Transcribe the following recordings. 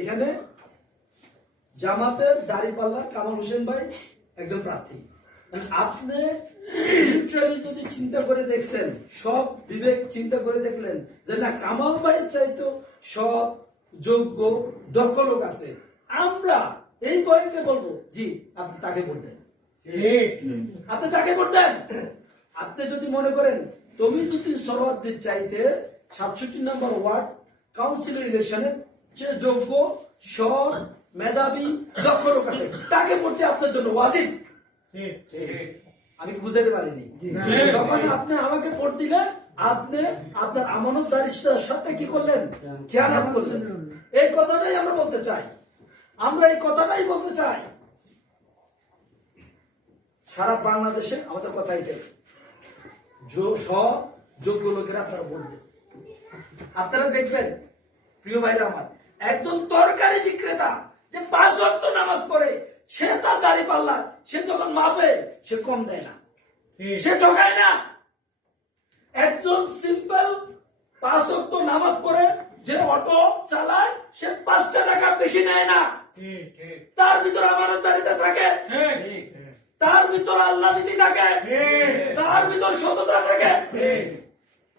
এখানে জামাতের দাঁড়িপাল্লার কামাল হোসেন ভাই একজন প্রার্থী। আপনি লিটারালি যদি চিন্তা করে দেখছেন, সব বিবেক চিন্তা করে দেখলেন যে না, কামাল ভাইয়ের চাইতো সৎ, যোগ্য, দক্ষ লোক আছে, আমরা এই পয়েন্টে বলবো জি আপনি তাকে ভোট দেন। আপনি তাকে ভোট দেন। আপনি যদি মনে করেন তুমি যদি সরওয়ার্দীর চাইতে 67 নম্বর ওয়ার্ড কাউন্সিলর ইলেকশনের যে যোগ্য, সৎ, মেধাবী, দক্ষ লোক আছে, তাকে ভোট দেওয়া আপনার জন্য ওয়াজিব। আমি বুঝাতে পারিনি। তখন আপনি আমাকে ভোট দিলেন, আপনি আপনার আমানতদারিতার সাথে কি করলেন? খেয়ানত করলেন। এই কথাটাই আমরা বলতে চাই। আমরা এই কথাটাই বলতে চাই। সারা বাংলাদেশে আমাদের কথা এটাই, সৎ যোগ্য লোকেরা আপনারা ভোট দেন। আপনারা দেখবেন প্রিয় ভাইরা আমার, একজন তরকারি বিক্রেতা যে 5 ওয়াক্ত নামাজ পড়ে, সে তার দাঁড়িপাল্লা সে যখন মাপে সে কম দেয় না, সে ঠকায় না। একজন সিম্পল 5 ওয়াক্ত নামাজ পড়ে যে অটো চালায়, সে 5 টাকা বেশি নেয় না। তার ভিতরে আমানতদারিতা থাকে, তার ভিতর আল্লাহ ভীতি থাকে, তার ভিতর সততা থাকে।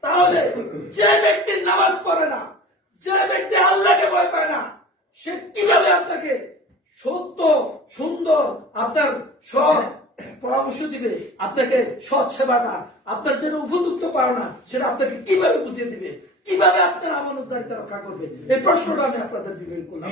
তাহলে যে ব্যক্তি নামাজ পড়ে না, যে ব্যক্তি আল্লাহকে ভয় পায় না, সে কিভাবে আপনাকে সত্য সুন্দর আপনার সৎ পরামর্শ দিবে? আপনাকে সৎ সেবাটা আপনার যেন উপযুক্ত পারে না, সেটা আপনাকে কিভাবে বুঝিয়ে দিবে? কিভাবে আপনার আমানতদারিতা রক্ষা করবে? এই প্রশ্নটা আমি আপনাদের বিবেক করলাম।